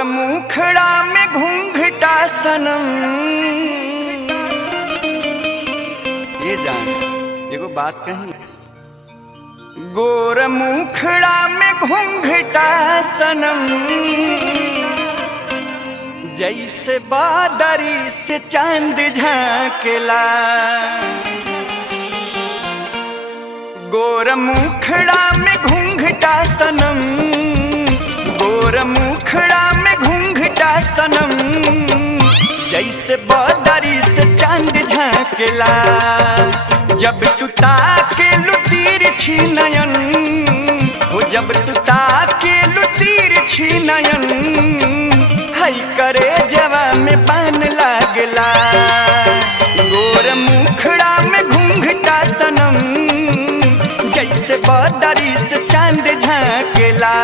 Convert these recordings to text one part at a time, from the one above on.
गोर मुखड़ा में घूंघटा सनम। ये जान एगो बात कही, गोर मुखड़ा में घूंघटा सनम, जैसे बादरी से चांद झांकेला। गोर मुखड़ा में घूंघटा सनम, गोर मुखड़ा में घूंघटा सनम, जैसे बादरी से चांद झांकेला। जब तू ताकेलू तिरछी नयन हो, जब तू ताकेलू तिरछी नयन, हई करे जवा में पान लागला। गोर मुखड़ा में घूंघटा सनम, जैसे बादरी से चांद झांकेला।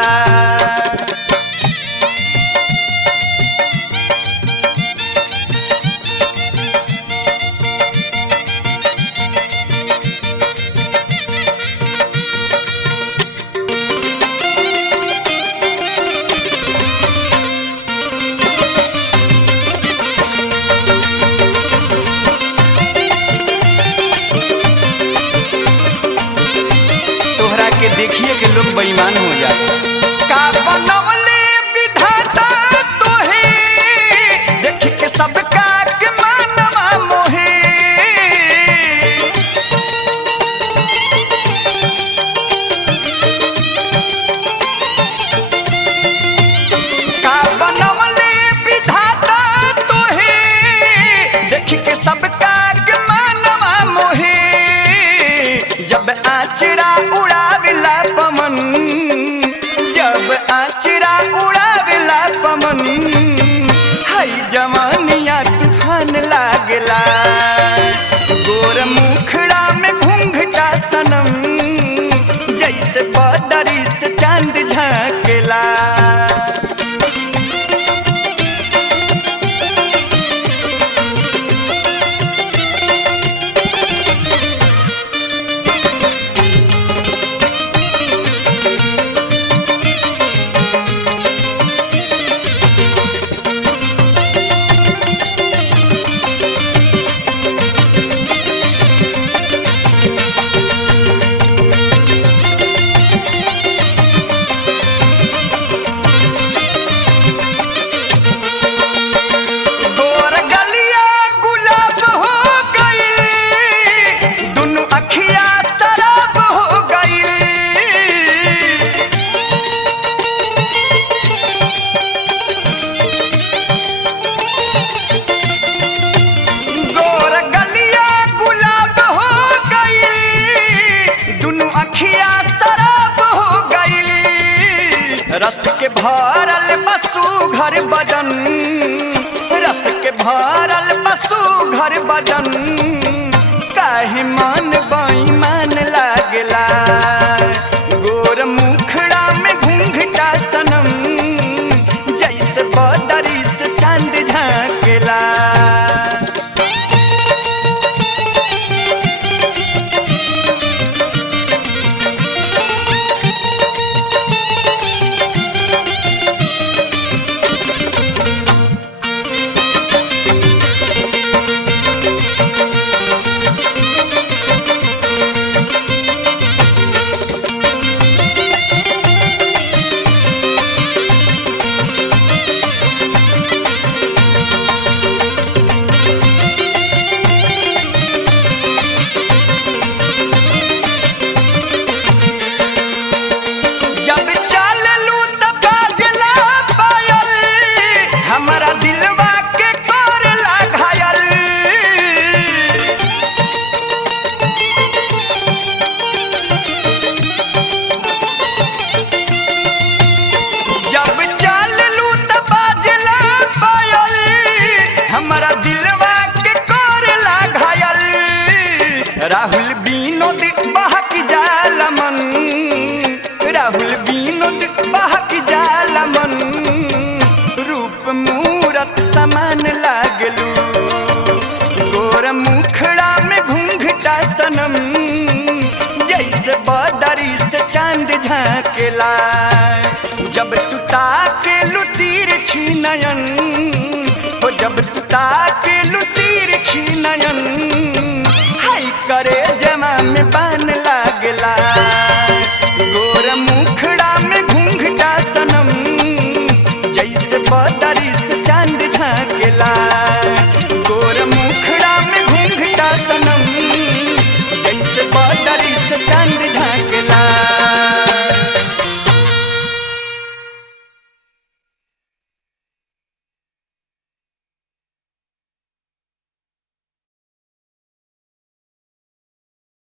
के देखिए कि लोग बेईमान हो जाते। का बनवले विधाता तोहे, देख के सबका के मानवा मोहे। का बनवले विधाता तोहे, देख के सबका के मानवा मोहे। जब आचरा उड़ावेला पमन, जब आचरा उड़ावेला पमन, हई जवानिया तूफान लागला। गोर मुखड़ा में घूंघटा सनम, जैसे बादरी से चांद झांकेला। रस के भरल बसु घर बदन, रस के भरल बसु घर बदन, काहे मन बेईमान लागला। गोर मुखड़ा में घूंघटा सनम, जैसे बादरी से चांद झांकेला। राहुल विनोद बहक जाला मन, राहुल विनोद बहक जाला मन, रूप मूरत समान लागलू। गोर मुखड़ा में घूंघटा सनम, जैसे बादरी से चांद झांकेला। जब तू ताकेलू तिरछी नयन